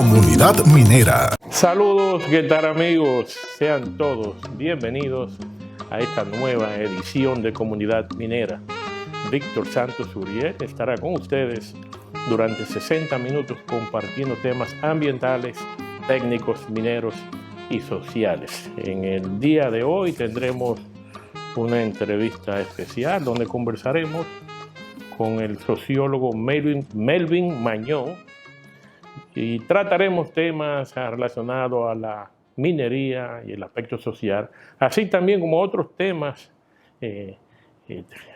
Comunidad Minera. Saludos, ¿qué tal amigos? Sean todos bienvenidos a esta nueva edición de Comunidad Minera. Víctor Santos Uriel estará con ustedes durante 60 minutos compartiendo temas ambientales, técnicos, mineros y sociales. En el día de hoy tendremos una entrevista especial donde conversaremos con el sociólogo Melvin Mañón y trataremos temas relacionados a la minería y el aspecto social, así también como otros temas,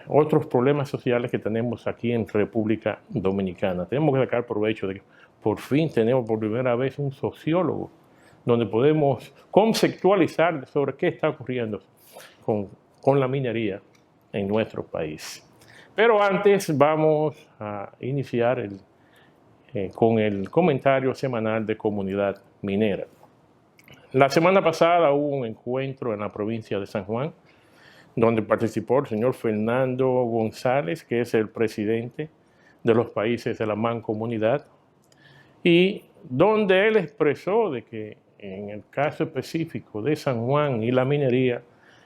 otros problemas sociales que tenemos aquí en República Dominicana. Tenemos que sacar provecho de que por fin tenemos por primera vez un sociólogo donde podemos conceptualizar sobre qué está ocurriendo con la minería en nuestro país. Pero antes vamos a iniciar con el comentario semanal de Comunidad Minera. La semana pasada hubo un encuentro en la provincia de San Juan, donde participó el señor Fernando González, que es el presidente de los países de la Mancomunidad, y donde él expresó de que en el caso específico de San Juan y la minería,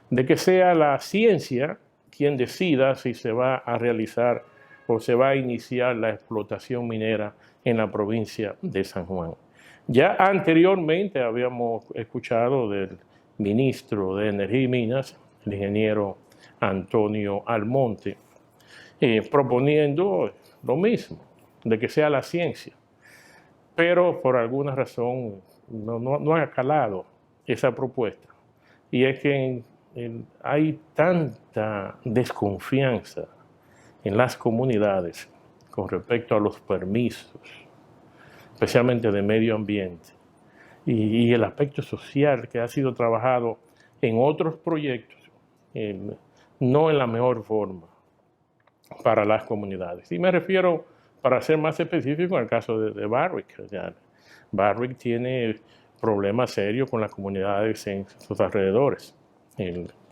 de que sea la ciencia quien decida si se va a realizar o se va a iniciar la explotación minera en la provincia de San Juan. Ya anteriormente habíamos escuchado del ministro de Energía y Minas, el ingeniero Antonio Almonte, proponiendo lo mismo, de que sea la ciencia. Pero por alguna razón no ha calado esa propuesta. Y es que hay tanta desconfianza en las comunidades con respecto a los permisos, especialmente de medio ambiente, y el aspecto social que ha sido trabajado en otros proyectos, no en la mejor forma para las comunidades. Y me refiero, para ser más específico, al caso de Barrick. Barrick tiene problemas serios con las comunidades en sus alrededores.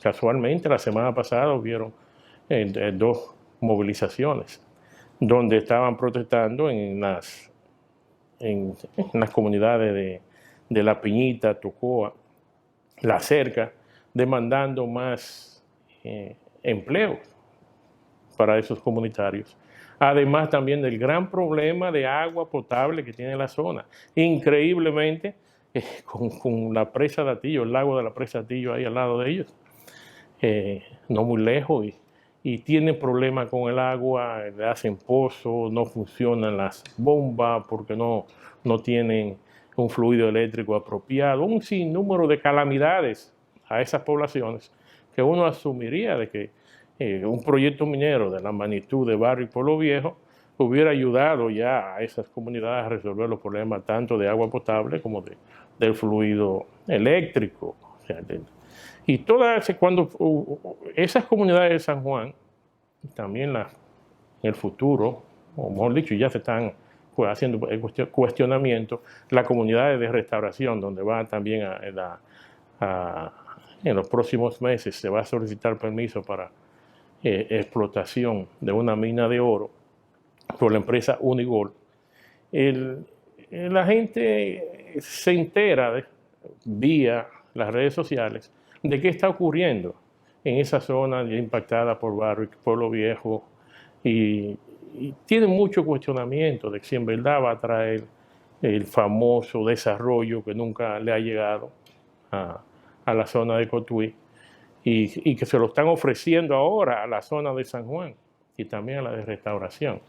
Casualmente, la semana pasada hubieron dos movilizaciones donde estaban protestando en las comunidades de La Piñita, Tocoa, La Cerca, demandando más empleo para esos comunitarios. Además también del gran problema de agua potable que tiene la zona. Increíblemente, con la presa de Atillo, el lago de la presa de Atillo ahí al lado de ellos, no muy lejos, y tienen problemas con el agua, le hacen pozos, no funcionan las bombas porque no tienen un fluido eléctrico apropiado, un sinnúmero de calamidades a esas poblaciones que uno asumiría de que un proyecto minero de la magnitud de Barrick Pueblo Viejo hubiera ayudado ya a esas comunidades a resolver los problemas tanto de agua potable como del fluido eléctrico. O sea, y cuando esas comunidades de San Juan, también en el futuro, o mejor dicho, ya se están haciendo cuestionamiento, las comunidades de restauración, donde va también en los próximos meses se va a solicitar permiso para explotación de una mina de oro por la empresa Unigold. La gente se entera vía las redes sociales de qué está ocurriendo en esa zona impactada por Barrick, Pueblo Viejo, y tiene mucho cuestionamiento de si en verdad va a traer el famoso desarrollo que nunca le ha llegado a la zona de Cotuí, y que se lo están ofreciendo ahora a la zona de San Juan y también a la de Restauración.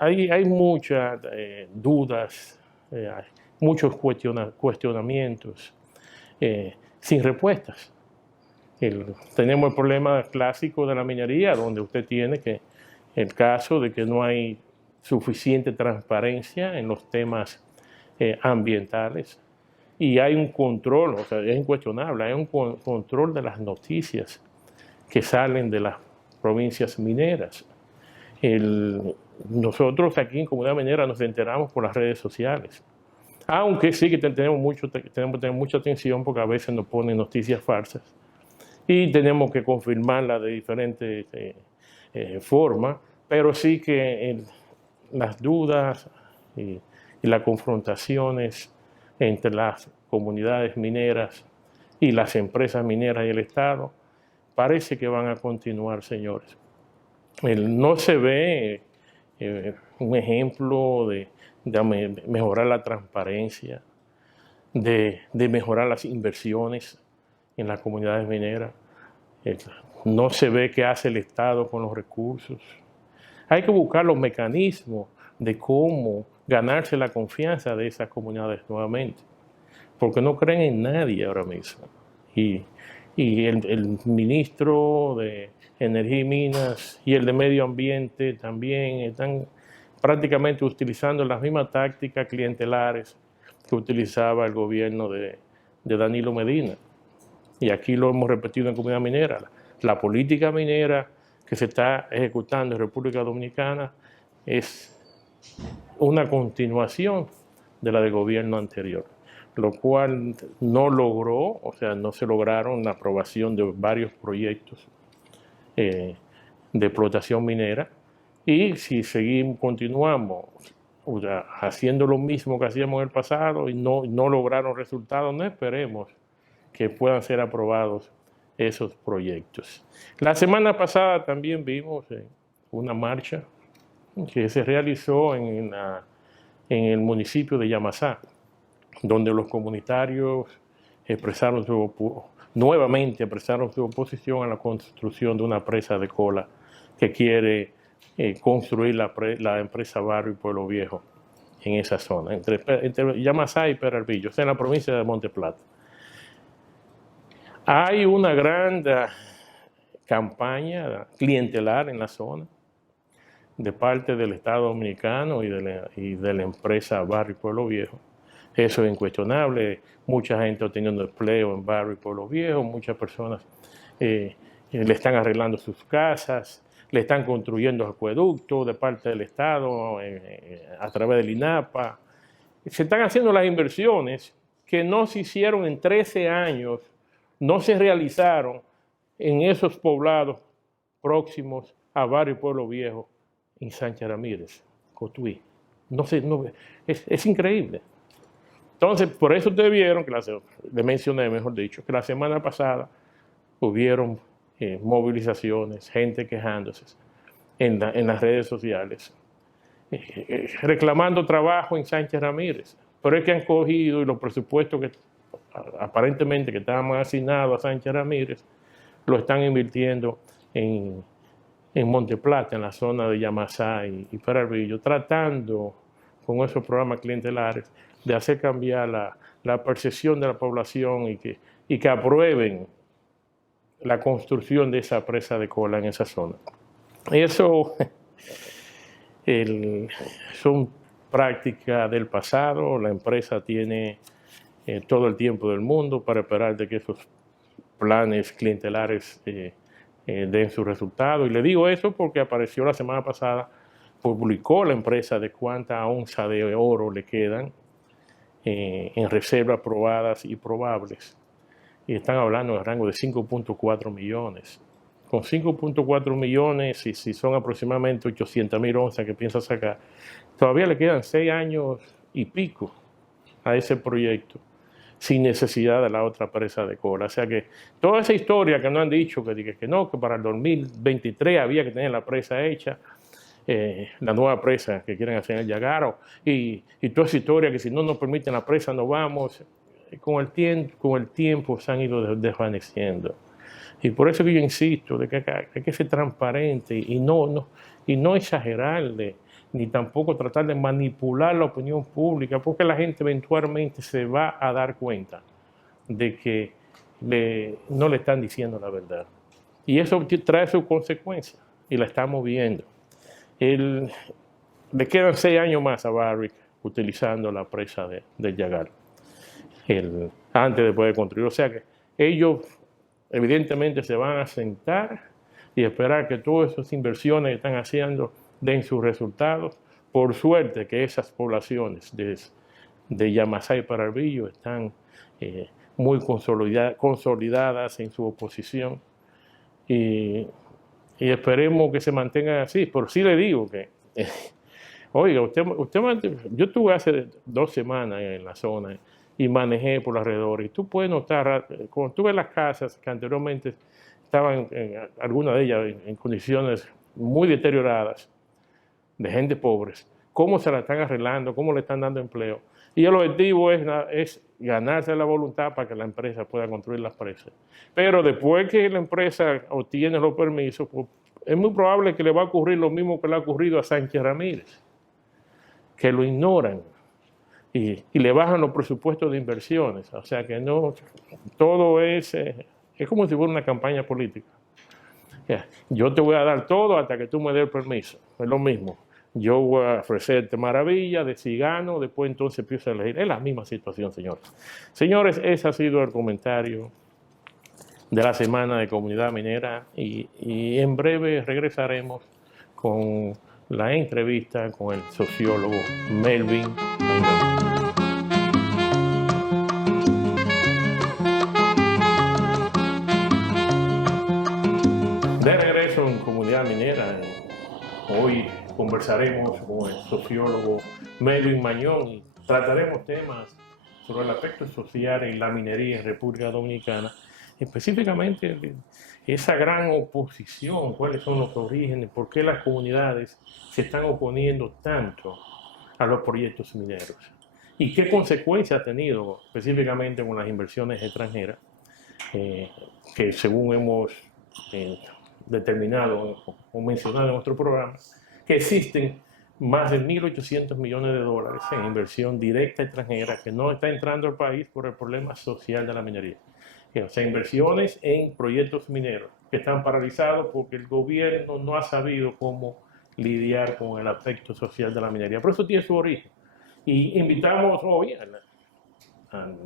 Hay muchas dudas, hay muchos cuestionamientos sin respuestas. Tenemos el problema clásico de la minería, donde usted tiene el caso de que no hay suficiente transparencia en los temas ambientales, y hay un control, o sea, es incuestionable, hay un control de las noticias que salen de las provincias mineras. Nosotros aquí en Comunidad Minera nos enteramos por las redes sociales, aunque sí que tenemos que tener mucha atención porque a veces nos ponen noticias falsas y tenemos que confirmarlas de diferentes formas, pero sí que las dudas y las confrontaciones entre las comunidades mineras y las empresas mineras y el Estado parece que van a continuar, señores. No se ve un ejemplo de mejorar la transparencia, de mejorar las inversiones en las comunidades mineras. No se ve qué hace el Estado con los recursos. Hay que buscar los mecanismos de cómo ganarse la confianza de esas comunidades nuevamente, porque no creen en nadie ahora mismo. Y el ministro de Energía y Minas y el de Medio Ambiente también están prácticamente utilizando las mismas tácticas clientelares que utilizaba el gobierno de Danilo Medina. Y aquí lo hemos repetido en Comunidad Minera. La política minera que se está ejecutando en República Dominicana es una continuación de la del gobierno anterior, lo cual no logró, o sea, no se lograron la aprobación de varios proyectos de explotación minera. Y si continuamos haciendo lo mismo que hacíamos en el pasado y no lograron resultados, no esperemos que puedan ser aprobados esos proyectos. La semana pasada también vimos una marcha que se realizó en el municipio de Yamasá, donde los comunitarios nuevamente expresaron su oposición a la construcción de una presa de cola que quiere construir la empresa Barrio y Pueblo Viejo en esa zona, entre Yamasá y Peralvillo, en la provincia de Monte Plata. Hay una gran campaña clientelar en la zona de parte del Estado Dominicano y de la empresa Barrio y Pueblo Viejo. Eso es incuestionable. Mucha gente obteniendo empleo en Barrio y Pueblo Viejo, muchas personas le están arreglando sus casas, le están construyendo acueductos de parte del Estado a través del INAPA. Se están haciendo las inversiones que no se hicieron en 13 años, no se realizaron en esos poblados próximos a Barrio y Pueblo Viejo, en Sánchez Ramírez, Cotuí. Es increíble. Entonces, por eso ustedes vieron, le mencioné, mejor dicho, que la semana pasada hubieron movilizaciones, gente quejándose en las redes sociales, reclamando trabajo en Sánchez Ramírez. Pero es que han cogido y los presupuestos que aparentemente que estaban asignados a Sánchez Ramírez, lo están invirtiendo en Monte Plata, en la zona de Yamasá y Peralvillo, tratando con esos programas clientelares de hacer cambiar la percepción de la población y que aprueben la construcción de esa presa de cola en esa zona. Eso son prácticas del pasado. La empresa tiene todo el tiempo del mundo para esperar de que esos planes clientelares den su resultado. Y le digo eso porque apareció la semana pasada, publicó la empresa de cuánta onza de oro le quedan en reservas probadas y probables. Y están hablando de rango de 5.4 millones. Con 5.4 millones, y si son aproximadamente 800.000 onzas que piensa sacar, todavía le quedan 6 años y pico a ese proyecto, sin necesidad de la otra presa de cola. O sea que toda esa historia que nos han dicho, que no, que para el 2023 había que tener la presa hecha, la nueva presa que quieren hacer en el Yagaro, y toda esa historia que si no nos permiten la presa no vamos, con el tiempo se han ido desvaneciendo. Y por eso que yo insisto de que hay que ser transparente y no exagerarle, ni tampoco tratar de manipular la opinión pública, porque la gente eventualmente se va a dar cuenta de que no le están diciendo la verdad. Y eso trae sus consecuencias, y la estamos viendo. Le quedan 6 años más a Barrick utilizando la presa del Yagar, antes de poder construir. O sea que ellos evidentemente se van a sentar y esperar que todas esas inversiones que están haciendo den sus resultados. Por suerte que esas poblaciones de Yamasá y Peralvillo están muy consolidadas en su oposición y esperemos que se mantengan así. Por sí le digo que Oiga, yo estuve hace 2 semanas en la zona y manejé por alrededor y tú puedes notar, cuando tú ves las casas que anteriormente estaban, algunas de ellas en condiciones muy deterioradas, de gente pobre, cómo se la están arreglando, cómo le están dando empleo. Y el objetivo es ganarse la voluntad para que la empresa pueda construir las presas. Pero después que la empresa obtiene los permisos, pues, es muy probable que le va a ocurrir lo mismo que le ha ocurrido a Sánchez Ramírez, que lo ignoran y le bajan los presupuestos de inversiones. O sea que no, todo es como si fuera una campaña política. Yo te voy a dar todo hasta que tú me des el permiso. Es lo mismo. Yo voy a ofrecerte maravilla, de si gano, después entonces empiezo a elegir. Es la misma situación, señores. Señores, ese ha sido el comentario de la Semana de Comunidad Minera y en breve regresaremos con la entrevista con el sociólogo Melvin Mañón. De regreso en Comunidad Minera, hoy conversaremos con el sociólogo Melvin Mañón y trataremos temas sobre el aspecto social en la minería en República Dominicana, específicamente esa gran oposición, cuáles son los orígenes, por qué las comunidades se están oponiendo tanto a los proyectos mineros y qué consecuencias ha tenido específicamente con las inversiones extranjeras, que según hemos determinado o mencionado en nuestro programa, que existen más de 1.800 millones de dólares en inversión directa extranjera que no está entrando al país por el problema social de la minería. O sea, inversiones en proyectos mineros que están paralizados porque el gobierno no ha sabido cómo lidiar con el aspecto social de la minería. Por eso tiene su origen. Y invitamos hoy al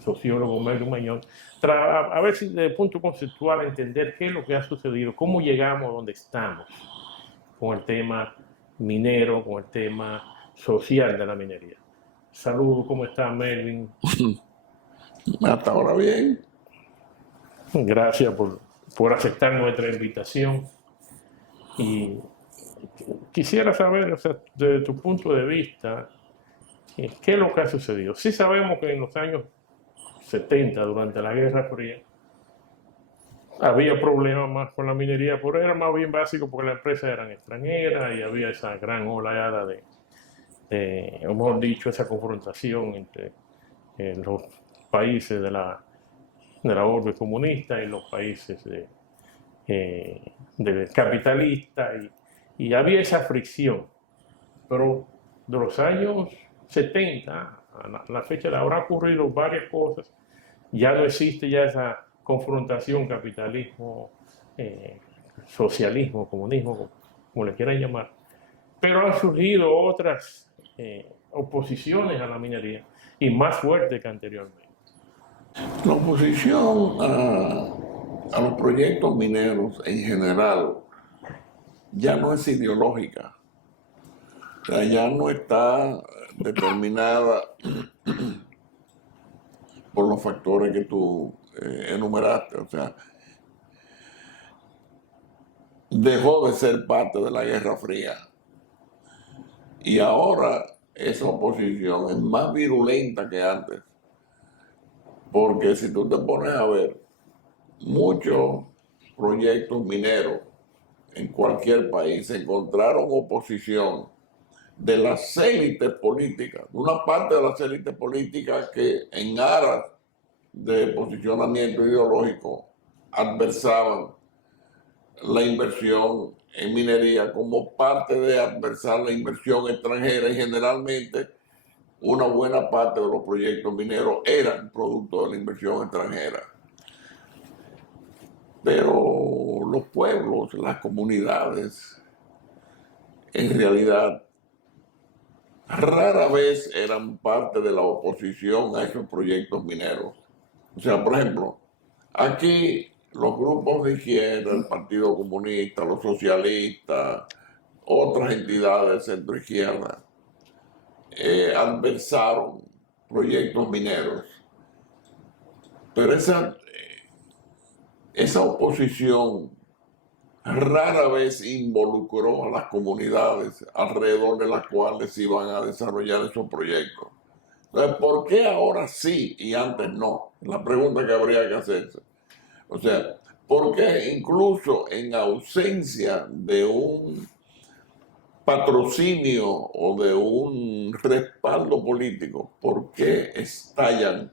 sociólogo Melvin Mañón a ver si desde el punto conceptual entender qué es lo que ha sucedido, cómo llegamos a donde estamos con el tema minero, con el tema social de la minería. Saludos, ¿cómo está Melvin? Hasta ahora bien. Gracias por aceptar nuestra invitación. Y quisiera saber, o sea, desde tu punto de vista, ¿qué es lo que ha sucedido? Sí sabemos que en los años 70, durante la Guerra Fría, había problemas más con la minería, pero era más bien básico porque las empresas eran extranjeras y había esa gran oleada o mejor dicho, esa confrontación entre los países de la orbe comunista y los países del capitalista y había esa fricción. Pero de los años 70 a la fecha de ahora han ocurrido varias cosas. Ya no existe ya esa confrontación capitalismo, socialismo, comunismo, como le quieran llamar. Pero han surgido otras oposiciones a la minería y más fuertes que anteriormente. La oposición a los proyectos mineros en general ya no es ideológica. O sea, ya no está determinada por los factores que tú enumeraste. O sea, dejó de ser parte de la Guerra Fría. Y ahora esa oposición es más virulenta que antes. Porque si tú te pones a ver, muchos proyectos mineros en cualquier país encontraron oposición de las élites políticas, de una parte de las élites políticas que en aras de posicionamiento ideológico adversaban la inversión en minería como parte de adversar la inversión extranjera y generalmente una buena parte de los proyectos mineros eran producto de la inversión extranjera. Pero los pueblos, las comunidades, en realidad rara vez eran parte de la oposición a esos proyectos mineros. O sea, por ejemplo, aquí los grupos de izquierda, el Partido Comunista, los socialistas, otras entidades de centro-izquierda, adversaron proyectos mineros. Pero esa oposición rara vez involucró a las comunidades alrededor de las cuales se iban a desarrollar esos proyectos. Entonces, ¿por qué ahora sí y antes no? La pregunta que habría que hacerse. O sea, ¿por qué incluso en ausencia de un patrocinio o de un respaldo político, por qué estallan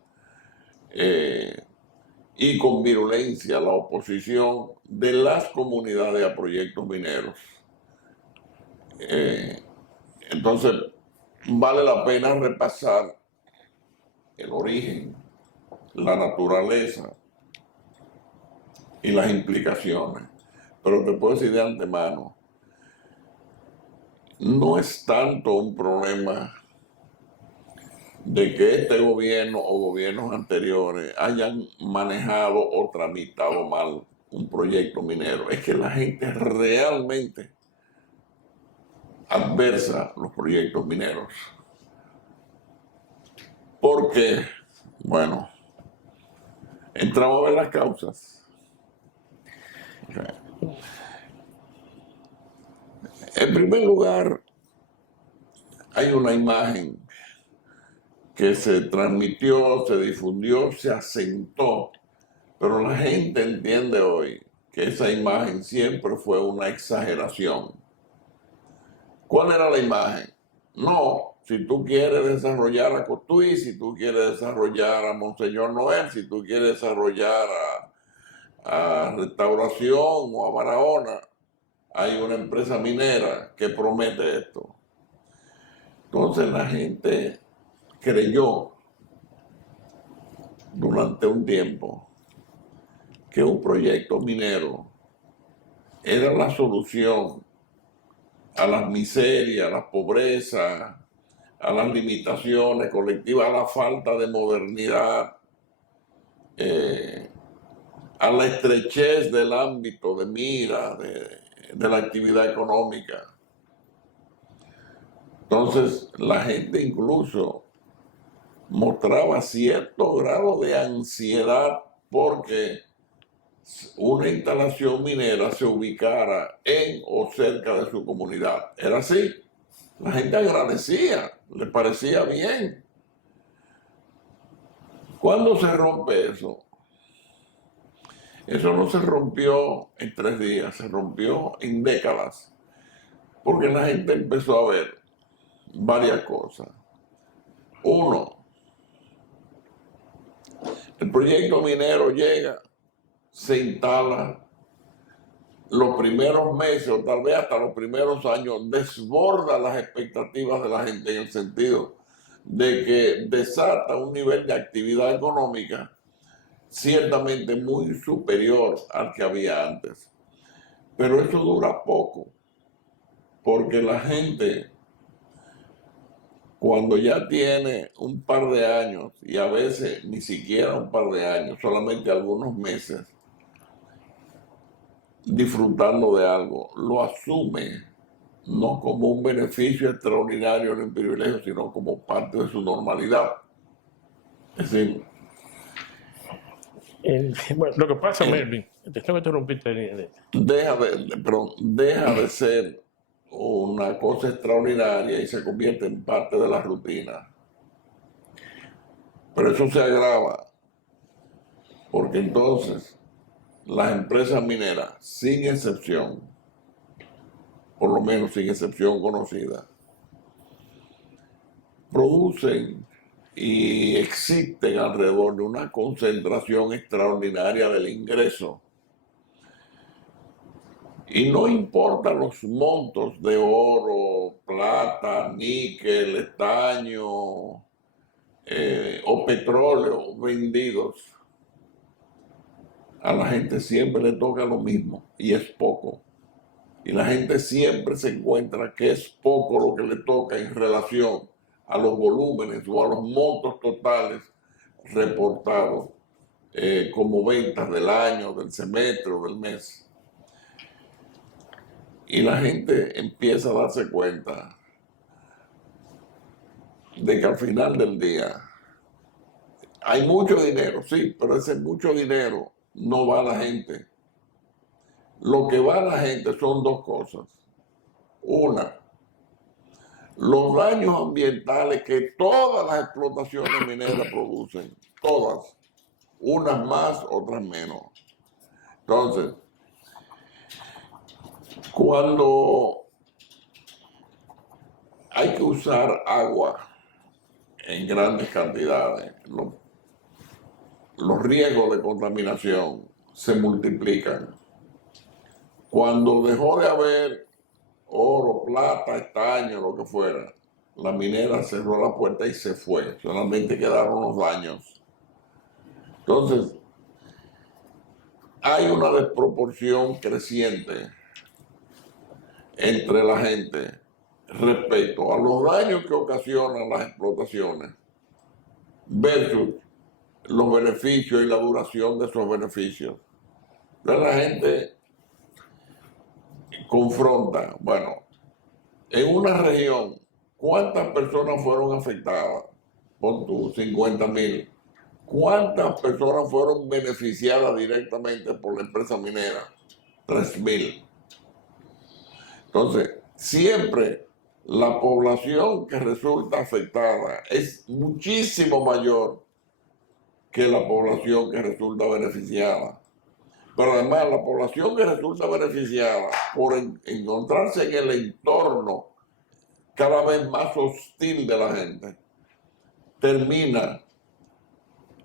y con virulencia la oposición de las comunidades a proyectos mineros? Entonces, vale la pena repasar el origen, la naturaleza y las implicaciones. Pero te puedo decir de antemano, no es tanto un problema de que este gobierno o gobiernos anteriores hayan manejado o tramitado mal un proyecto minero. Es que la gente realmente adversa los proyectos mineros. Porque, bueno, entramos a ver las causas. En primer lugar, hay una imagen que se transmitió, se difundió, se asentó, pero la gente entiende hoy que esa imagen siempre fue una exageración. ¿Cuál era la imagen? No, si tú quieres desarrollar a Cotuí, si tú quieres desarrollar a Monseñor Noel, si tú quieres desarrollar a Restauración o a Barahona, hay una empresa minera que promete esto. Entonces la gente creyó durante un tiempo que un proyecto minero era la solución a las miserias, a la pobreza, a las limitaciones colectivas, a la falta de modernidad, a la estrechez del ámbito de mira de la actividad económica. Entonces la gente incluso mostraba cierto grado de ansiedad porque una instalación minera se ubicara en o cerca de su comunidad. Era así. La gente agradecía, le parecía bien. ¿Cuándo se rompe eso? Eso no se rompió en 3 días, se rompió en décadas, porque la gente empezó a ver varias cosas. Uno, el proyecto minero llega, se instala, los primeros meses o tal vez hasta los primeros años desborda las expectativas de la gente en el sentido de que desata un nivel de actividad económica ciertamente muy superior al que había antes. Pero eso dura poco, porque la gente cuando ya tiene un par de años, y a veces ni siquiera un par de años, solamente algunos meses, disfrutando de algo, lo asume no como un beneficio extraordinario ni un privilegio, sino como parte de su normalidad. Es decir, Bueno, lo que pasa, Melvin, te tengo que interrumpirte. deja de ser una cosa extraordinaria y se convierte en parte de la rutina. Pero eso se agrava, porque entonces las empresas mineras, sin excepción, por lo menos sin excepción conocida, producen y existen alrededor de una concentración extraordinaria del ingreso. Y no importa los montos de oro, plata, níquel, estaño o petróleo vendidos, a la gente siempre le toca lo mismo y es poco. Y la gente siempre se encuentra que es poco lo que le toca en relación a los volúmenes o a los montos totales reportados como ventas del año, del semestre o del mes. Y la gente empieza a darse cuenta de que al final del día hay mucho dinero, sí, pero ese mucho dinero no va a la gente. lo que va a la gente son dos cosas. Una, los daños ambientales que todas las explotaciones mineras producen, todas, unas más, otras menos. Entonces, cuando hay que usar agua en grandes cantidades, los riesgos de contaminación se multiplican. Cuando dejó de haber oro, plata, estaño, lo que fuera, la minera cerró la puerta y se fue. Solamente quedaron los daños. Entonces, hay una desproporción creciente entre la gente respecto a los daños que ocasionan las explotaciones versus los beneficios y la duración de esos beneficios. Entonces la gente confronta, bueno, en una región, ¿cuántas personas fueron afectadas? Pon tú 50,000. ¿Cuántas personas fueron beneficiadas directamente por la empresa minera? 3,000. Entonces, siempre la población que resulta afectada es muchísimo mayor que la población que resulta beneficiada. Pero además, la población que resulta beneficiada por encontrarse en el entorno cada vez más hostil de la gente, termina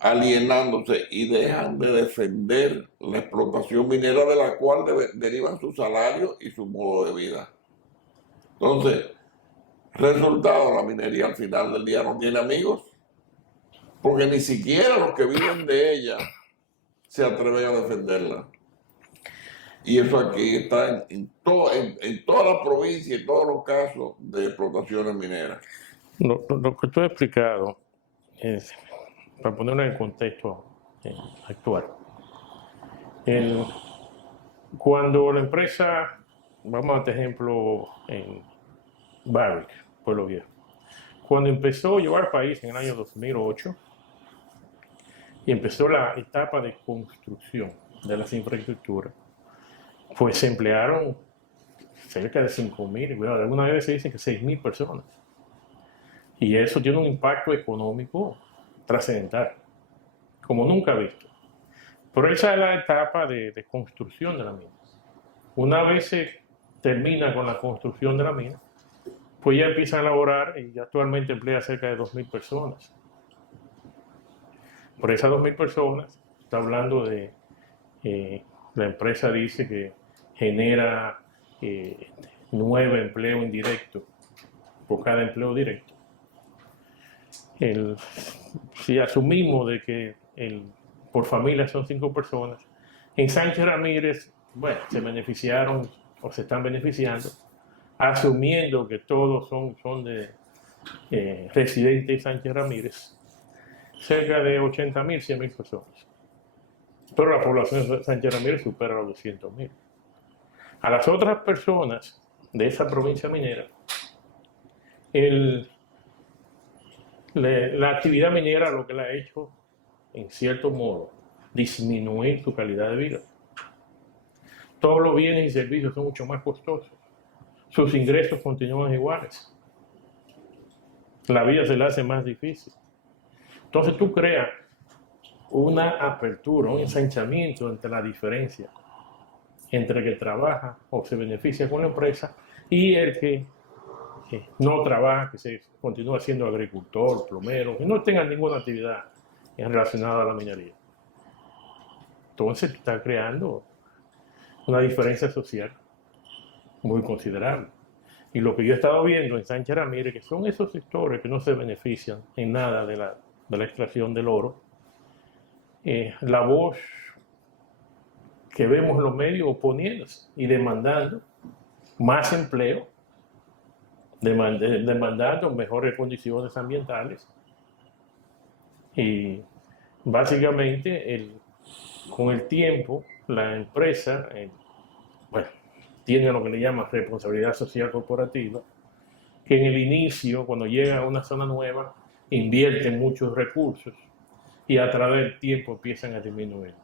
alienándose y dejan de defender la explotación minera de la cual derivan su salario y su modo de vida. Entonces, resultado, la minería al final del día no tiene amigos, porque ni siquiera los que viven de ella se atreven a defenderla. Y eso aquí está en toda la provincia y todos los casos de explotaciones mineras. Lo que tú has explicado es, para ponerlo en el contexto actual, cuando la empresa, vamos a dar ejemplo en Barrick, Pueblo Viejo, cuando empezó a llevar país en el año 2008 y empezó la etapa de construcción de las infraestructuras, pues se emplearon cerca de 5,000, bueno, algunas veces se dicen que 6,000 personas. Y eso tiene un impacto económico trascendental, como nunca visto. Pero esa es la etapa de construcción de la mina. Una vez se termina con la construcción de la mina, pues ya empieza a elaborar y ya actualmente emplea cerca de 2,000 personas. Por esas 2,000 personas, está hablando de, la empresa dice que genera 9 empleos indirectos por cada empleo directo. Si asumimos de que por familia son 5 personas, en Sánchez Ramírez, bueno, se beneficiaron o se están beneficiando, asumiendo que todos son de residentes de Sánchez Ramírez, cerca de 80,000, 100,000 personas. Pero la población de Sánchez Ramírez supera los 200,000. A las otras personas de esa provincia minera, la actividad minera lo que le ha hecho, en cierto modo, disminuir su calidad de vida. Todos los bienes y servicios son mucho más costosos. Sus ingresos continúan iguales. La vida se le hace más difícil. Entonces tú creas una apertura, un ensanchamiento entre la diferencia entre el que trabaja o se beneficia con la empresa y el que no trabaja, que se continúa siendo agricultor, plomero, que no tenga ninguna actividad relacionada a la minería. Entonces está creando una diferencia social muy considerable. Y lo que yo he estado viendo en Sánchez Ramírez, que son esos sectores que no se benefician en nada de la extracción del oro, la voz que vemos en los medios oponiéndose y demandando más empleo, demandando mejores condiciones ambientales. Y básicamente con el tiempo la empresa bueno, tiene lo que le llaman responsabilidad social corporativa, que en el inicio, cuando llega a una zona nueva, invierten muchos recursos y a través del tiempo empiezan a disminuir.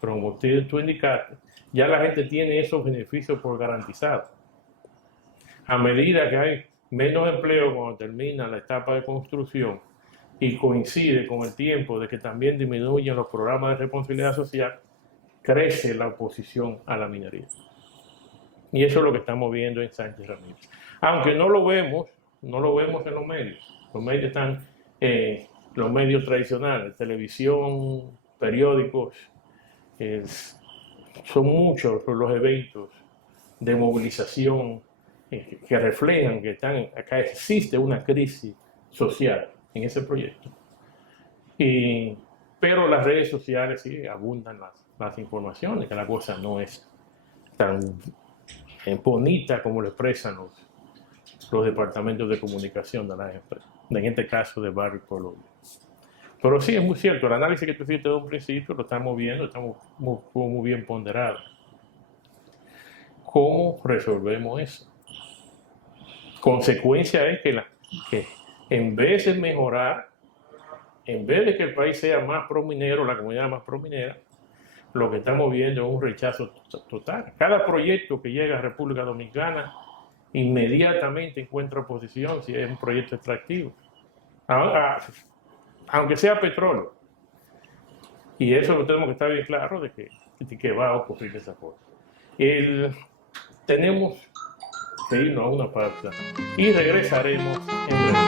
pero como tú indicaste, ya la gente tiene esos beneficios por garantizados. A medida que hay menos empleo cuando termina la etapa de construcción y coincide con el tiempo de que también disminuyen los programas de responsabilidad social, crece la oposición a la minería. Y eso es lo que estamos viendo en Sánchez Ramírez. Aunque no lo vemos en los medios. Los medios están, los medios tradicionales, televisión, periódicos, son muchos los eventos de movilización que reflejan que acá existe una crisis social en ese proyecto. Pero las redes sociales sí abundan las informaciones, que la cosa no es tan bonita como lo expresan los departamentos de comunicación de las empresas, en este caso de Barrio Pueblo Viejo. Pero sí, es muy cierto, el análisis que tú hiciste de un principio lo estamos viendo, estamos muy bien ponderado. ¿Cómo resolvemos eso? Consecuencia es que en vez de mejorar, en vez de que el país sea más prominero, la comunidad más prominera, lo que estamos viendo es un rechazo total. Cada proyecto que llega a República Dominicana inmediatamente encuentra oposición si es un proyecto extractivo, aunque sea petróleo. Y eso lo tenemos que estar bien claro de que va a ocurrir esa cosa. Tenemos que irnos a una pausa y regresaremos en breve.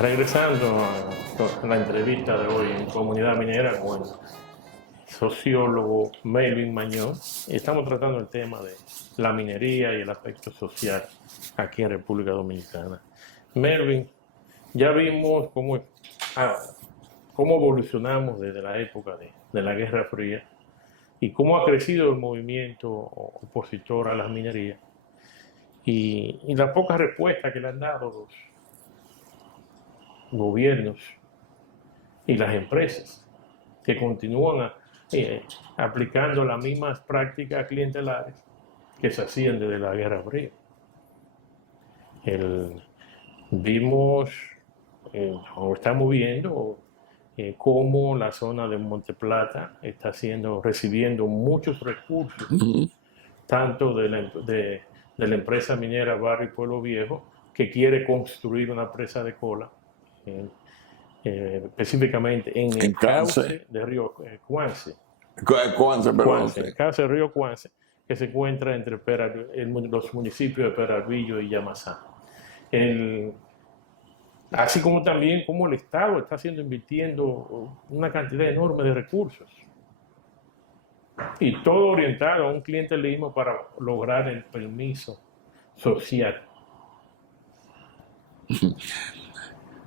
Regresando a la entrevista de hoy en Comunidad Minera con el sociólogo Melvin Mañón, estamos tratando el tema de la minería y el aspecto social aquí en República Dominicana. Melvin, ya vimos cómo evolucionamos desde la época de la Guerra Fría y cómo ha crecido el movimiento opositor a las minerías y la poca respuesta que le han dado los gobiernos y las empresas que continúan aplicando las mismas prácticas clientelares que se hacían desde la Guerra Fría. Vimos, o estamos viendo, cómo la zona de Monte Plata está recibiendo muchos recursos, tanto de la empresa minera Barrio Pueblo Viejo, que quiere construir una presa de cola, específicamente en el cauce de Río Cuance. El cauce del río Cuance, que se encuentra entre los municipios de Peralvillo y Yamasá. Así como también como el Estado está invirtiendo una cantidad enorme de recursos. Y todo orientado a un clientelismo para lograr el permiso social.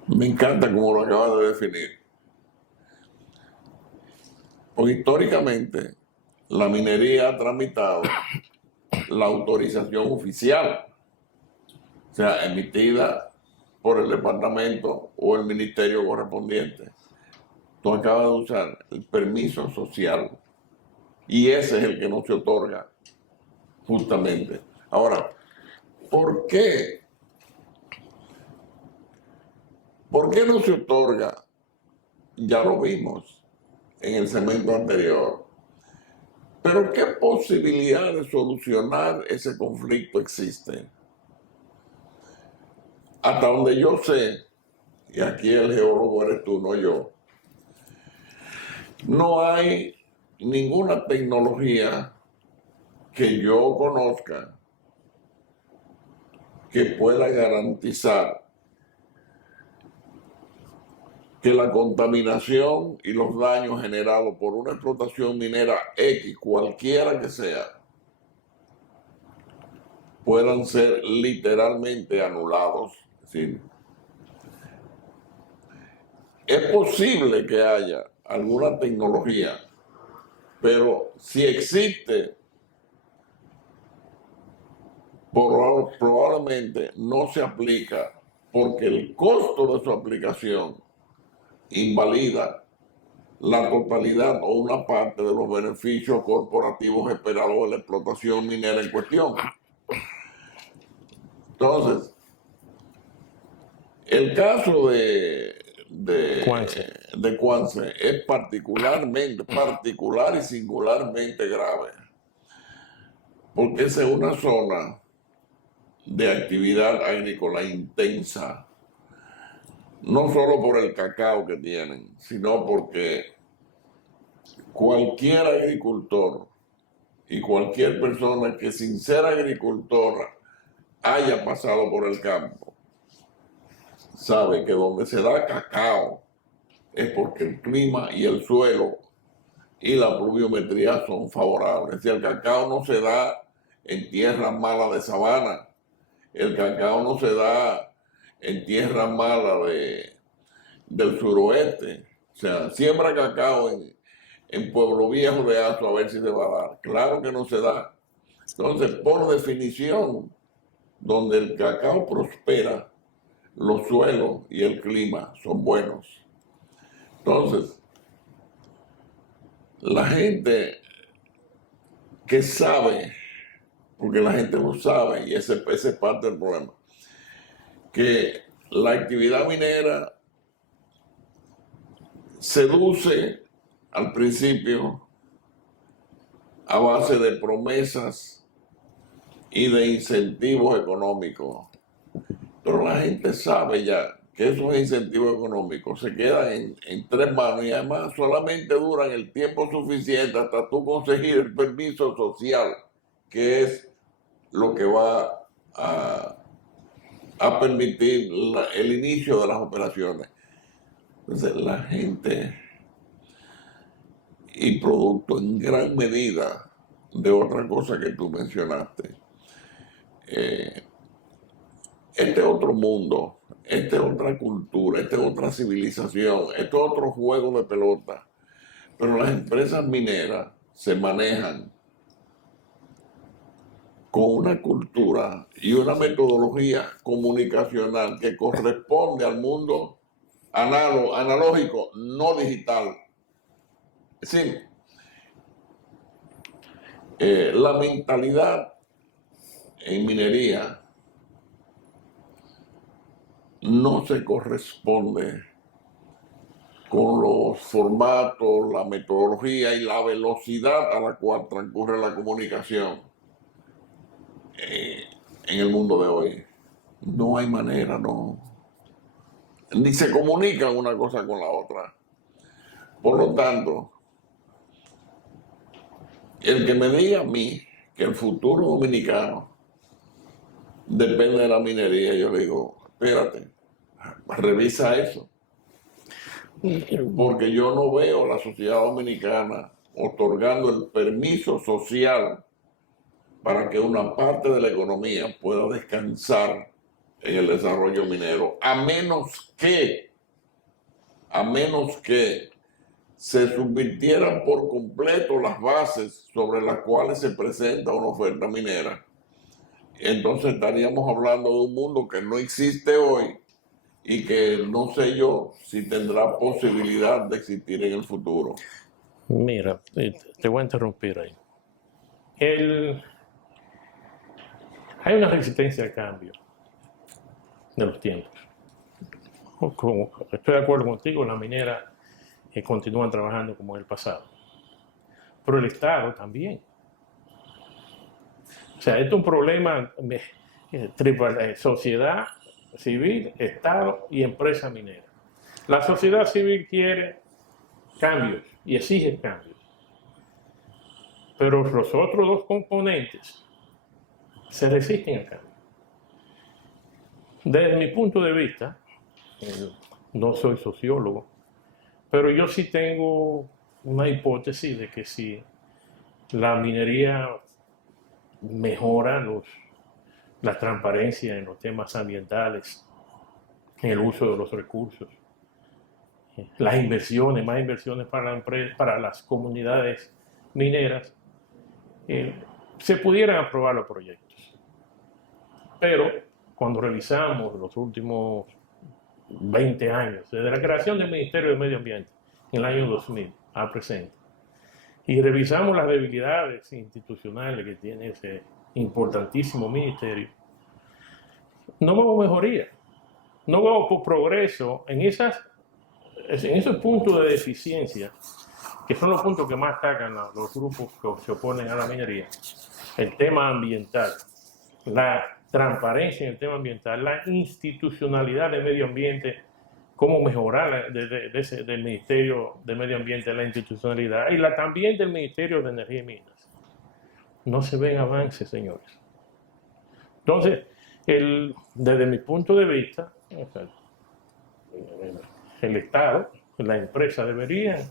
Me encanta cómo lo acabas de definir. Porque históricamente la minería ha tramitado la autorización oficial, o sea, emitida por el departamento o el ministerio correspondiente. Tú acabas de usar el permiso social y ese es el que no se otorga justamente. Ahora, ¿por qué? ¿Por qué no se otorga? Ya lo vimos en el segmento anterior. Pero ¿qué posibilidad de solucionar ese conflicto existe? Hasta donde yo sé, y aquí el geólogo eres tú, no yo, no hay ninguna tecnología que yo conozca que pueda garantizar que la contaminación y los daños generados por una explotación minera X, cualquiera que sea, puedan ser literalmente anulados. Es decir, es posible que haya alguna tecnología, pero si existe, probablemente no se aplica porque el costo de su aplicación invalida la totalidad o una parte de los beneficios corporativos esperados de la explotación minera en cuestión. Entonces, El caso Cuance. de Cuance es particular y singularmente grave, porque esa es una zona de actividad agrícola intensa, no solo por el cacao que tienen, sino porque cualquier agricultor y cualquier persona que sin ser agricultora haya pasado por el campo, sabe que donde se da cacao es porque el clima y el suelo y la pluviometría son favorables. Si el cacao no se da en tierras malas de sabana, el cacao no se da en tierras malas del suroeste. O sea, siembra cacao en Pueblo Viejo de Azo a ver si se va a dar. Claro que no se da. Entonces, por definición, donde el cacao prospera, los suelos y el clima son buenos. Entonces, la gente que sabe, porque la gente lo sabe, y ese es parte del problema, que la actividad minera seduce al principio a base de promesas y de incentivos económicos. Pero la gente sabe ya que esos incentivos económicos se quedan en tres manos y además solamente duran el tiempo suficiente hasta tú conseguir el permiso social, que es lo que va a permitir el inicio de las operaciones. Entonces la gente, y producto en gran medida de otra cosa que tú mencionaste, este otro mundo, esta es otra cultura, esta es otra civilización, esto es otro juego de pelota. Pero las empresas mineras se manejan con una cultura y una metodología comunicacional que corresponde al mundo analógico, no digital. Sí, la mentalidad en minería no se corresponde con los formatos, la metodología y la velocidad a la cual transcurre la comunicación en el mundo de hoy. No hay manera, no. Ni se comunican una cosa con la otra. Por lo tanto, el que me diga a mí que el futuro dominicano depende de la minería, yo le digo, espérate, revisa eso. Porque yo no veo a la sociedad dominicana otorgando el permiso social para que una parte de la economía pueda descansar en el desarrollo minero, a menos que se subvirtieran por completo las bases sobre las cuales se presenta una oferta minera. Entonces estaríamos hablando de un mundo que no existe hoy y que no sé yo si tendrá posibilidad de existir en el futuro. Mira, te voy a interrumpir ahí. Hay una resistencia al cambio de los tiempos. Estoy de acuerdo contigo, las mineras continúan trabajando como en el pasado. Pero el Estado también. O sea, esto es un problema triple, sociedad civil, Estado y empresa minera. La sociedad civil quiere cambios y exige cambios. Pero los otros dos componentes se resisten al cambio. Desde mi punto de vista, no soy sociólogo, pero yo sí tengo una hipótesis de que si la minería mejora la transparencia en los temas ambientales, en el uso de los recursos, las inversiones, más inversiones para las comunidades mineras, se pudieran aprobar los proyectos. Pero cuando revisamos los últimos 20 años, desde la creación del Ministerio de Medio Ambiente en el año 2000 al presente, y revisamos las debilidades institucionales que tiene ese importantísimo ministerio, no vemos mejoría. no vemos por progreso en esos puntos de deficiencia, que son los puntos que más atacan a los grupos que se oponen a la minería. El tema ambiental, la transparencia en el tema ambiental, la institucionalidad del medio ambiente, cómo mejorar del Ministerio de Medio Ambiente la institucionalidad y también del Ministerio de Energía y Minas. No se ven avances, señores. Entonces, desde mi punto de vista, el Estado, la empresa deberían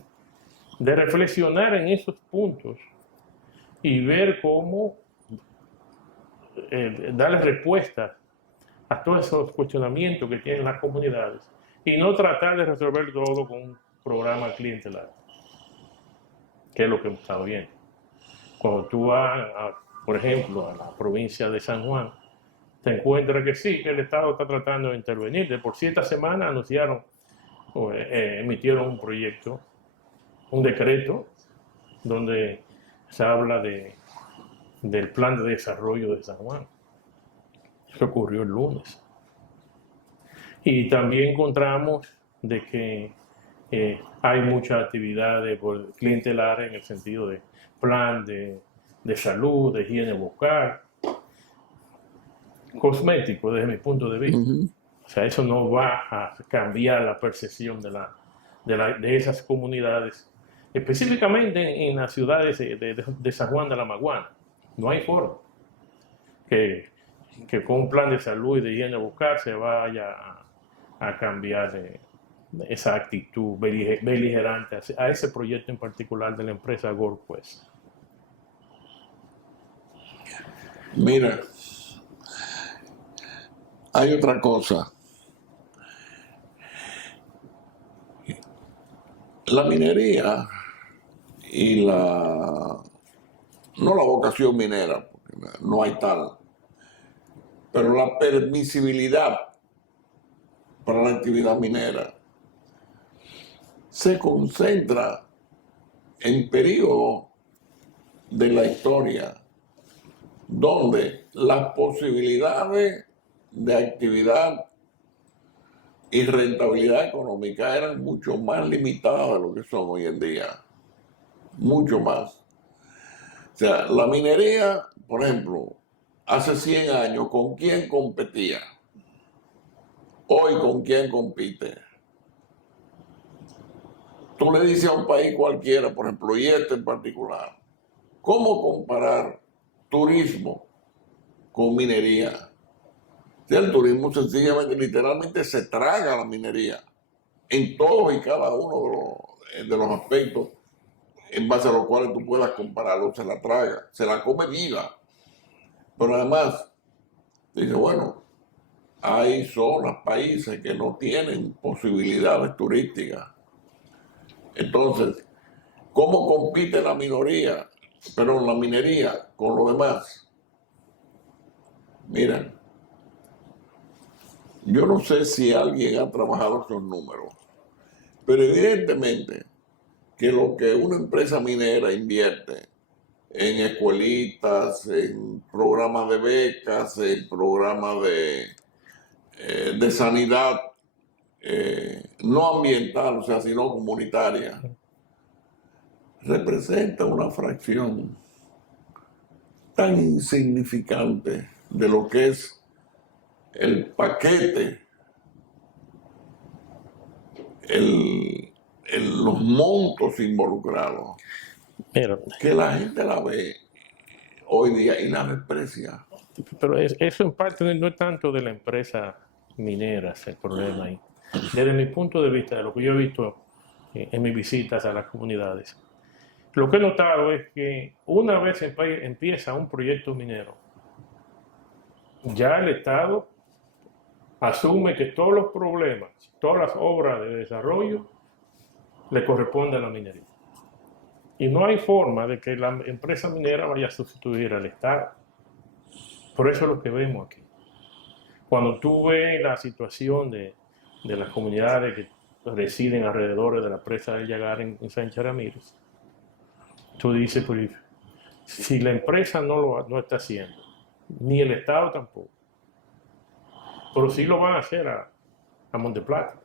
de reflexionar en esos puntos y ver cómo darle respuestas a todos esos cuestionamientos que tienen las comunidades y no tratar de resolver todo con un programa clientelar, que es lo que hemos estado viendo. Cuando tú vas, por ejemplo, a la provincia de San Juan, te encuentras que sí, que el Estado está tratando de intervenir. De por sí, esta semana anunciaron, emitieron un proyecto, un decreto, donde se habla del plan de desarrollo de San Juan. Eso ocurrió el lunes. Y también encontramos de que hay muchas actividades clientelares en el sentido de plan de salud, de higiene bucal, cosmético desde mi punto de vista. O sea, eso no va a cambiar la percepción de esas comunidades, específicamente en las ciudades de San Juan de la Maguana. No hay forma que con un plan de salud y de higiene bucal se vaya a cambiar esa actitud beligerante a ese proyecto en particular de la empresa Gold Quest. Mira, hay otra cosa. La minería y no la vocación minera, porque no hay tal, pero la permisibilidad para la actividad minera se concentra en periodos de la historia donde las posibilidades de actividad y rentabilidad económica eran mucho más limitadas de lo que son hoy en día, mucho más. O sea, la minería, por ejemplo, hace 100 años, ¿con quién competía? Hoy, ¿con quién compite? Tú le dices a un país cualquiera, por ejemplo, y este en particular, ¿cómo comparar turismo con minería? El turismo sencillamente, literalmente se traga la minería en todos y cada uno de los aspectos en base a los cuales tú puedas compararlo, se la traga, se la come viva. Pero además, dice, bueno, hay zonas, países que no tienen posibilidades turísticas. Entonces, ¿cómo compite la minería con lo demás? Mira, yo no sé si alguien ha trabajado esos números, pero evidentemente que lo que una empresa minera invierte en escuelitas, en programas de becas, en programas de sanidad, no ambiental, o sea, sino comunitaria, representa una fracción tan insignificante de lo que es el paquete, los montos involucrados, Mira, que la gente la ve hoy día y la desprecia. pero eso en parte no es tanto de la empresa minera, es el problema ahí. Desde mi punto de vista, de lo que yo he visto en mis visitas a las comunidades, lo que he notado es que una vez empieza un proyecto minero, ya el Estado asume que todos los problemas, todas las obras de desarrollo le corresponden a la minería. Y no hay forma de que la empresa minera vaya a sustituir al Estado. Por eso es lo que vemos aquí. Cuando tú ves la situación de las comunidades que residen alrededor de la presa del Yagar en Sánchez Ramírez, tú dices, pues, si la empresa no lo está haciendo, ni el Estado tampoco, pero sí lo van a hacer a Monteplata,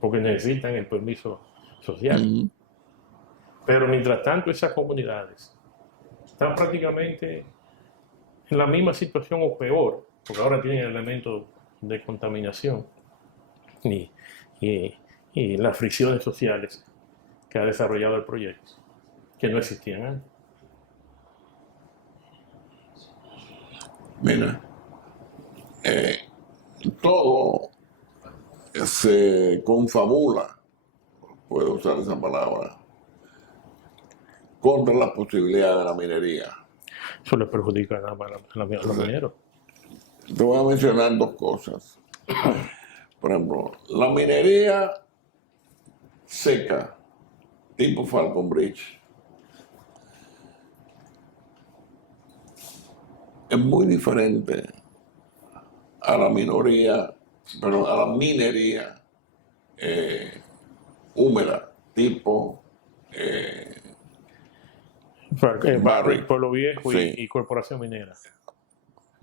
porque necesitan el permiso social. Ujú. Pero mientras tanto esas comunidades están prácticamente en la misma situación o peor, porque ahora tienen elementos de contaminación y, y- y las fricciones sociales que ha desarrollado el proyecto, que no existían antes. Mira, todo se confabula, puedo usar esa palabra, contra la posibilidad de la minería. Eso les perjudica a los mineros. Te voy a mencionar dos cosas. Por ejemplo, la minería seca, tipo Falcon Bridge, es muy diferente a la minoría, pero a la minería húmeda, tipo Barrick. Pueblo Viejo Sí, y Corporación Minera.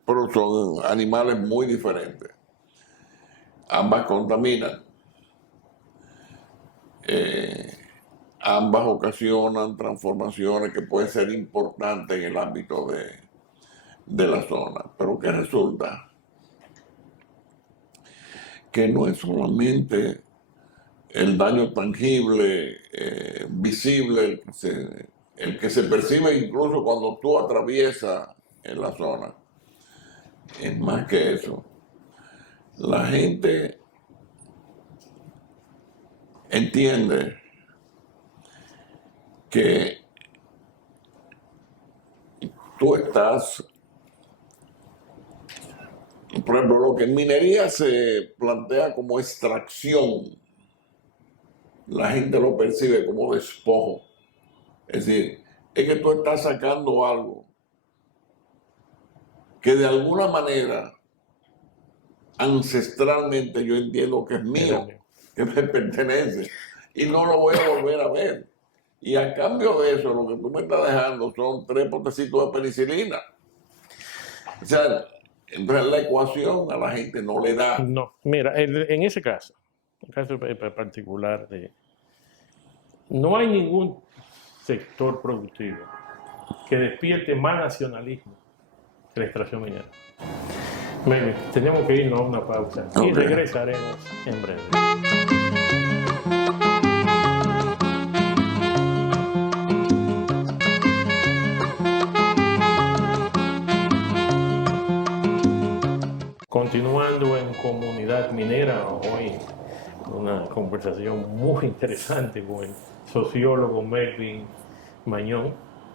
pero son animales muy diferentes. Ambas contaminan, ambas ocasionan transformaciones que pueden ser importantes en el ámbito de la zona. Pero ¿qué resulta? Que no es solamente el daño tangible, visible, el que se percibe incluso cuando tú atraviesas en la zona. Es más que eso. La gente entiende que tú estás, por ejemplo, lo que en minería se plantea como extracción, la gente lo percibe como despojo. Es decir, es que tú estás sacando algo que de alguna manera ancestralmente yo entiendo que es mío, que me pertenece y no lo voy a volver a ver. Y a cambio de eso, lo que tú me estás dejando son 3 potecitos de penicilina. O sea, entonces la ecuación a la gente no le da. No, mira, en ese caso, el caso particular no hay ningún sector productivo que despierte más nacionalismo que la extracción minera. Melvin, tenemos que irnos a una pausa y Ok. regresaremos en breve. Continuando en Comunidad Minera, hoy una conversación muy interesante con el sociólogo Melvin Mañón.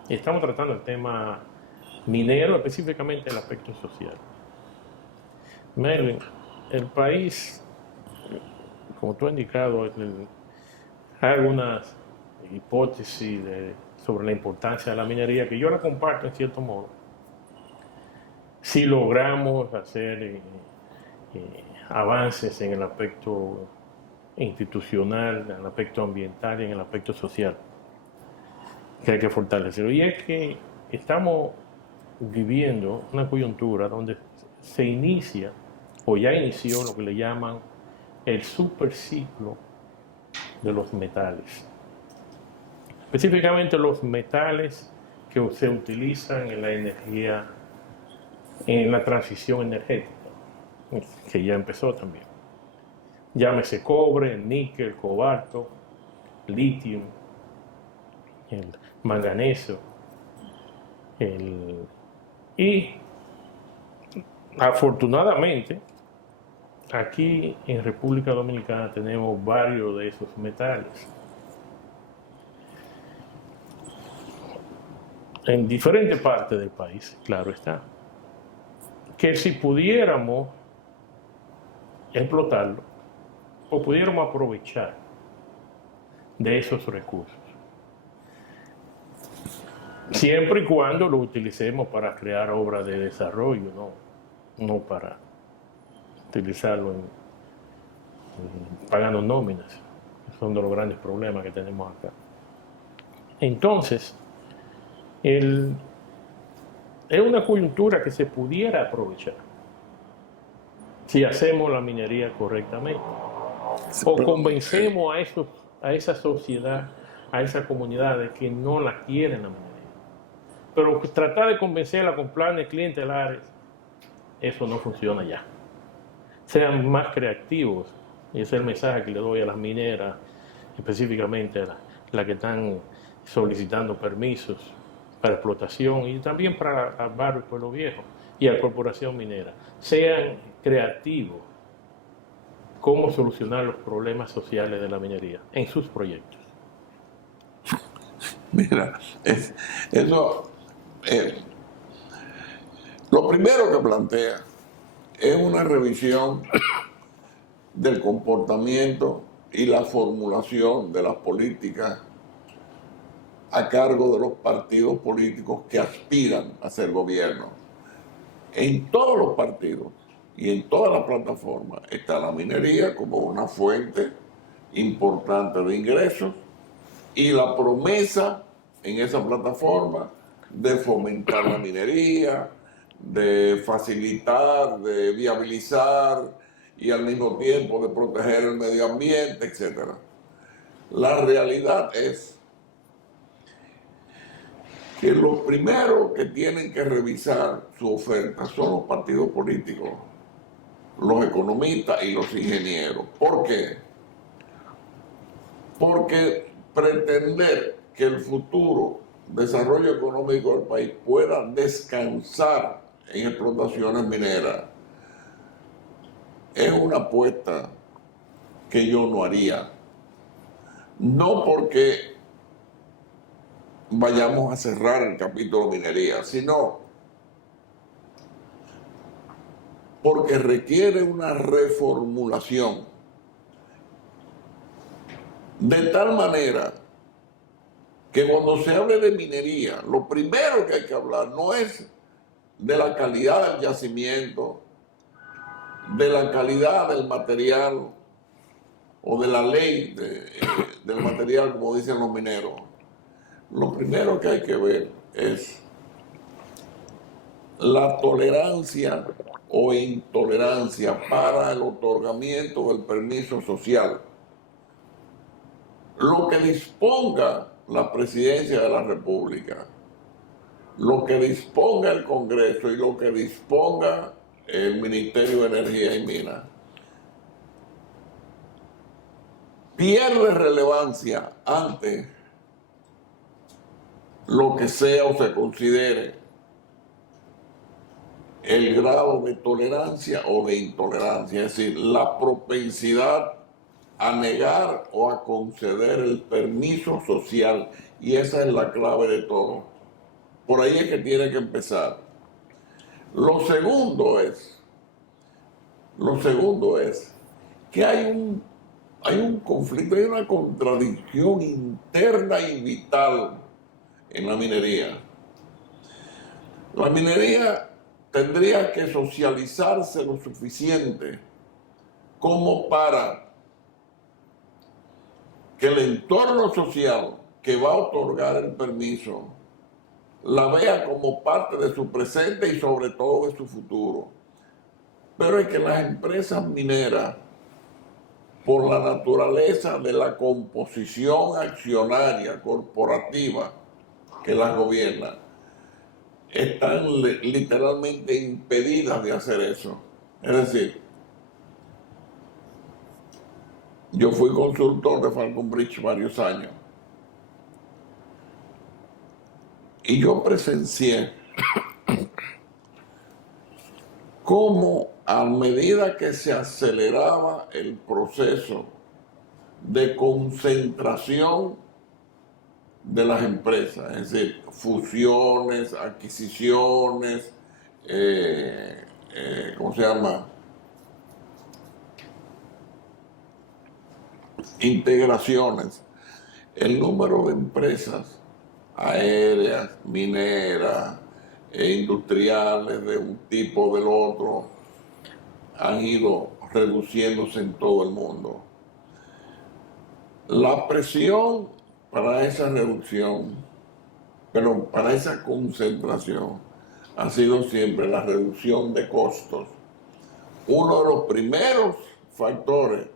Estamos tratando el tema minero, específicamente el aspecto social. Melvin, el país, como tú has indicado, hay algunas hipótesis sobre la importancia de la minería que yo la comparto en cierto modo. Si logramos hacer avances en el aspecto institucional, en el aspecto ambiental y en el aspecto social, que hay que fortalecerlo. Y es que estamos viviendo una coyuntura donde se inicia, o ya inició, lo que le llaman el superciclo de los metales. Específicamente los metales que se utilizan en la energía, en la transición energética, que ya empezó también. Llámese cobre, níquel, cobalto, litio, el manganeso, y afortunadamente aquí en República Dominicana tenemos varios de esos metales. En diferentes partes del país, claro está. Que si pudiéramos explotarlo o pudiéramos aprovechar de esos recursos, siempre y cuando lo utilicemos para crear obras de desarrollo, no para utilizarlo pagando nóminas. Son de los grandes problemas que tenemos acá. Entonces, es una coyuntura que se pudiera aprovechar si hacemos la minería correctamente. O convencemos a esa sociedad, a esa comunidad de que no la quieren la minería. Pero tratar de convencerla con planes clientelares, eso no funciona ya. Sean más creativos, y ese es el mensaje que le doy a las mineras, específicamente a las que están solicitando permisos para explotación y también para el barrio y Pueblo Viejo y a la corporación minera. Sean creativos cómo solucionar los problemas sociales de la minería en sus proyectos. Mira, eso, lo primero que plantea es una revisión del comportamiento y la formulación de las políticas a cargo de los partidos políticos que aspiran a ser gobierno. En todos los partidos y en todas las plataformas está la minería como una fuente importante de ingresos y la promesa en esa plataforma de fomentar la minería, de facilitar, de viabilizar y al mismo tiempo de proteger el medio ambiente, etc. La realidad es que los primeros que tienen que revisar su oferta son los partidos políticos, los economistas y los ingenieros. ¿Por qué? Porque pretender que el futuro desarrollo económico del país pueda descansar en explotaciones mineras es una apuesta que yo no haría. No porque vayamos a cerrar el capítulo minería, sino porque requiere una reformulación de tal manera que cuando se hable de minería, lo primero que hay que hablar no es de la calidad del yacimiento, de la calidad del material o de la ley del material, como dicen los mineros. Lo primero que hay que ver es la tolerancia o intolerancia para el otorgamiento del permiso social. Lo que disponga la Presidencia de la República, lo que disponga el Congreso y lo que disponga el Ministerio de Energía y Minas, pierde relevancia ante lo que sea o se considere el grado de tolerancia o de intolerancia, es decir, la propensidad a negar o a conceder el permiso social, y esa es la clave de todo. Por ahí es que tiene que empezar. Lo segundo es que hay un conflicto, hay una contradicción interna y vital en la minería. La minería tendría que socializarse lo suficiente como para que el entorno social que va a otorgar el permiso la vea como parte de su presente y sobre todo de su futuro. Pero es que las empresas mineras, por la naturaleza de la composición accionaria corporativa que las gobierna, están literalmente impedidas de hacer eso. Es decir, yo fui consultor de Falconbridge varios años y yo presencié cómo a medida que se aceleraba el proceso de concentración de las empresas, es decir, fusiones, adquisiciones, ¿cómo se llama? Integraciones. El número de empresas aéreas, mineras e industriales de un tipo o del otro han ido reduciéndose en todo el mundo. La presión para esa reducción, pero para esa concentración, ha sido siempre la reducción de costos, uno de los primeros factores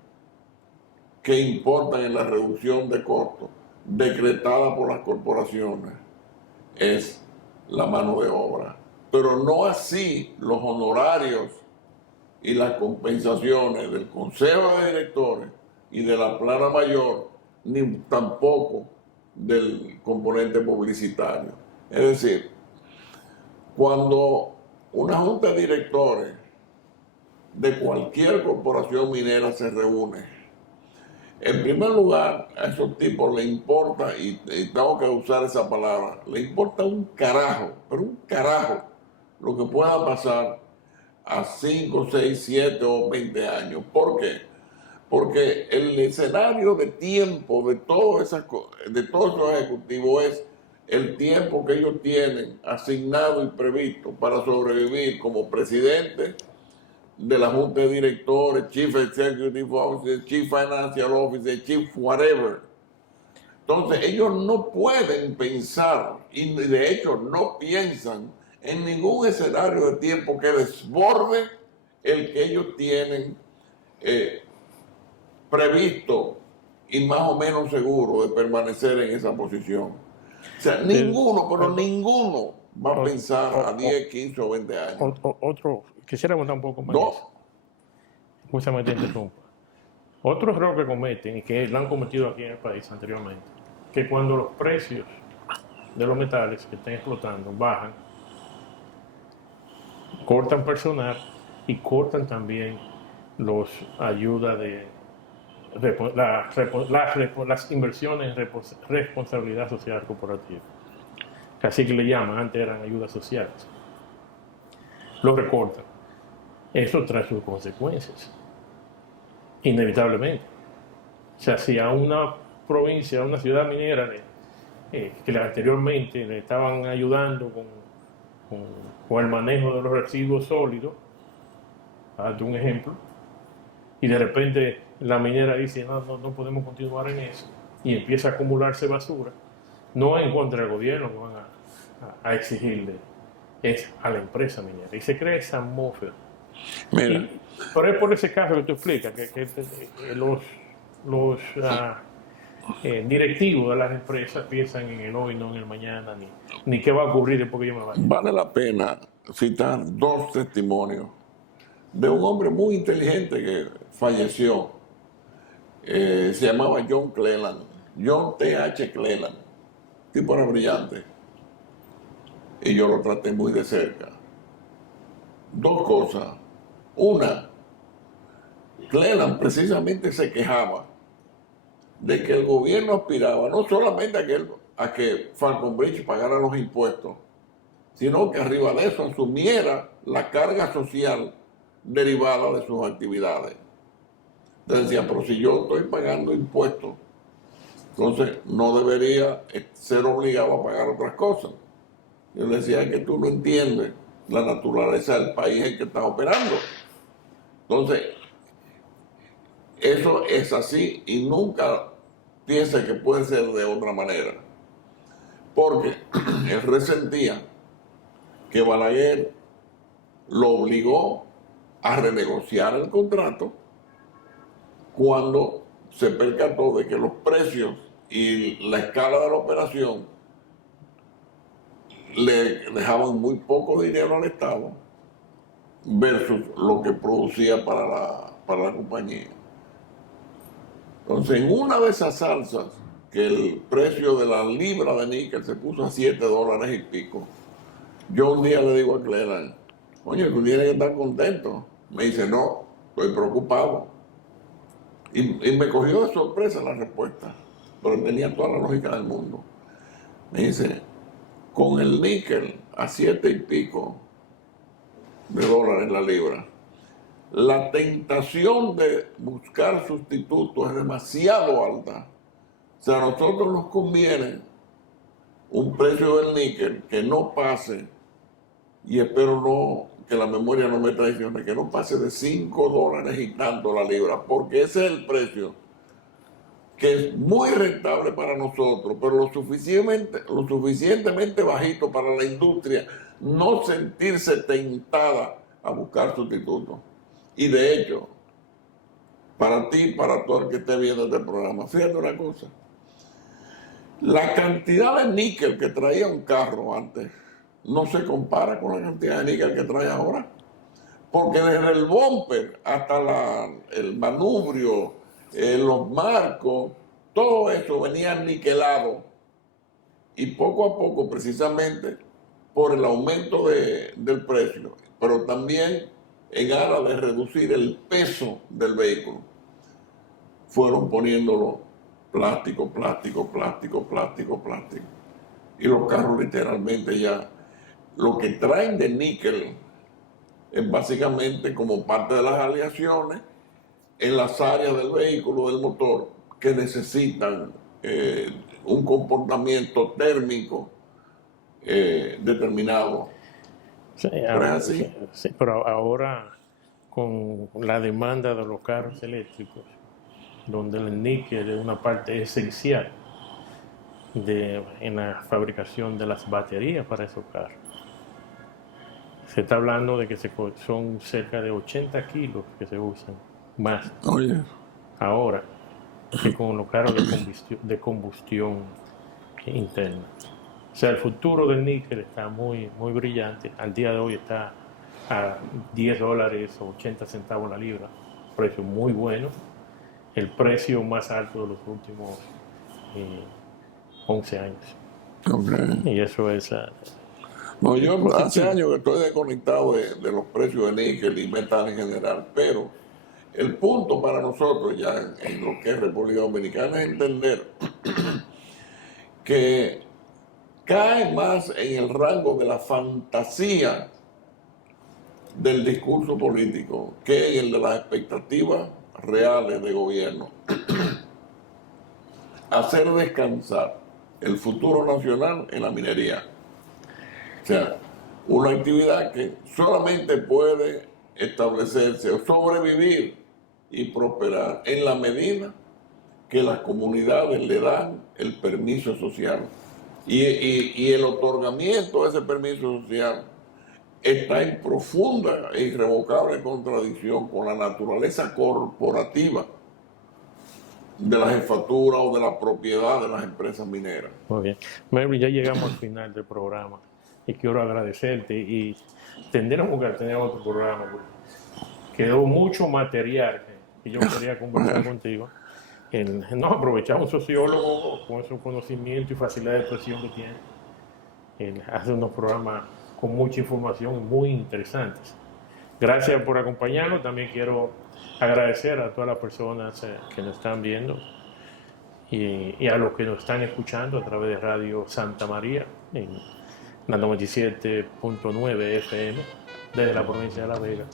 que importan en la reducción de costos decretada por las corporaciones es la mano de obra, pero no así los honorarios y las compensaciones del Consejo de Directores y de la Plana Mayor, ni tampoco del componente publicitario. Es decir, cuando una junta de directores de cualquier corporación minera se reúne, en primer lugar, a esos tipos les importa, y tengo que usar esa palabra, les importa un carajo, pero un carajo, lo que pueda pasar a 5, 6, 7 o 20 años. ¿Por qué? Porque el escenario de tiempo de todos esos ejecutivos es el tiempo que ellos tienen asignado y previsto para sobrevivir como presidente de la Junta de Directores, Chief Executive Officer, Chief Financial Officer, Chief whatever. Entonces ellos no pueden pensar, y de hecho no piensan en ningún escenario de tiempo que desborde el que ellos tienen previsto y más o menos seguro de permanecer en esa posición. O sea, ninguno, pero ninguno va a pensar a 10, 15 o 20 años. Quisiera contar un poco más. No. Escúchame, te interrumpa. Otro error que cometen, y que lo han cometido aquí en el país anteriormente, que cuando los precios de los metales que están explotando bajan, cortan personal y cortan también las ayudas de las inversiones en responsabilidad social corporativa. Así que le llaman, antes eran ayudas sociales. Lo recortan. Eso trae sus consecuencias, inevitablemente. O sea, si a una provincia, a una ciudad minera que anteriormente le estaban ayudando con el manejo de los residuos sólidos, para darte un ejemplo, y de repente la minera dice, no podemos continuar en eso, y empieza a acumularse basura, no es en contra del gobierno que van a exigirle, es a la empresa minera, y se crea esa atmósfera. Mira. Pero es por ese caso que tú explicas, que los directivos de las empresas piensan en el hoy, no en el mañana, ni qué va a ocurrir después que yo me vaya. Vale la pena citar dos testimonios de un hombre muy inteligente que falleció. Se llamaba John Cleland, John T.H. Cleland. El tipo era brillante. Y yo lo traté muy de cerca. Dos cosas. Una, Cleland precisamente se quejaba de que el gobierno aspiraba no solamente a que Falconbridge pagara los impuestos, sino que arriba de eso asumiera la carga social derivada de sus actividades. Entonces decía, pero si yo estoy pagando impuestos, entonces no debería ser obligado a pagar otras cosas. Yo le decía, es que tú no entiendes la naturaleza del país en que estás operando. Entonces, eso es así y nunca piensa que puede ser de otra manera. Porque él resentía que Balaguer lo obligó a renegociar el contrato cuando se percató de que los precios y la escala de la operación le dejaban muy poco dinero al Estado versus lo que producía para la compañía. Entonces, en una de esas salsas, que el precio de la libra de níquel se puso a $7 y pico, yo un día le digo a Cleland, oye, tú tienes que estar contento. Me dice, no, estoy preocupado. Y me cogió de sorpresa la respuesta, pero tenía toda la lógica del mundo. Me dice, con el níquel a $7 y pico la libra, la tentación de buscar sustitutos es demasiado alta. O sea, a nosotros nos conviene un precio del níquel que no pase, y espero que la memoria no me traicione, que no pase de $5 y tanto la libra, porque ese es el precio que es muy rentable para nosotros, pero lo suficientemente bajito para la industria no sentirse tentada a buscar sustitutos. Y de hecho, para ti, para todo el que esté viendo este programa, fíjate una cosa. La cantidad de níquel que traía un carro antes no se compara con la cantidad de níquel que trae ahora. Porque desde el bumper hasta el manubrio, los marcos, todo eso venía niquelado. Y poco a poco, precisamente, por el aumento del precio, pero también en aras de reducir el peso del vehículo, fueron poniéndolo plástico. Y los carros literalmente ya, lo que traen de níquel es básicamente como parte de las aleaciones en las áreas del vehículo, del motor, que necesitan un comportamiento térmico determinado. Sí, ¿No es así? sí, pero ahora con la demanda de los carros eléctricos, donde el níquel es una parte esencial en la fabricación de las baterías para esos carros. Se está hablando de que son cerca de 80 kilos que se usan, más ahora que con los carros de combustión interna. O sea, el futuro del níquel está muy brillante. Al día de hoy está a $10 o 80 centavos la libra, precio muy bueno, el precio más alto de los últimos 11 años. Okay. Y eso es... No, yo hace años que estoy desconectado de los precios de níquel y metal en general, pero el punto para nosotros ya en lo que es República Dominicana es entender que cae más en el rango de la fantasía del discurso político que en el de las expectativas reales de gobierno. Hacer descansar el futuro nacional en la minería. O sea, una actividad que solamente puede establecerse o sobrevivir y prosperar en la medida que las comunidades le dan el permiso social. Y el otorgamiento de ese permiso social está en profunda e irrevocable contradicción con la naturaleza corporativa de la jefatura o de la propiedad de las empresas mineras. Muy bien. Mary, ya llegamos al final del programa y quiero agradecerte y tendremos que tener otro programa. Quedó mucho material que yo quería conversar contigo. Nos aprovechamos un sociólogo con su conocimiento y facilidad de expresión que tiene. Él hace unos programas con mucha información muy interesantes. Gracias por acompañarnos. También quiero agradecer a todas las personas que nos están viendo y a los que nos están escuchando a través de Radio Santa María en la 97.9 FM desde la provincia de La Vega.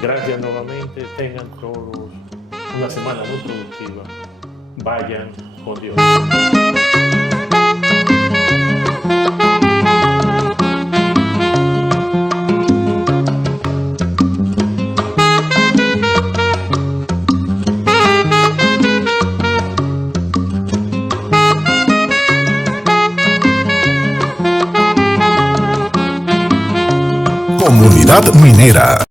Gracias nuevamente. Tengan todos una semana muy productiva. Vayan con Dios. Comunidad Minera.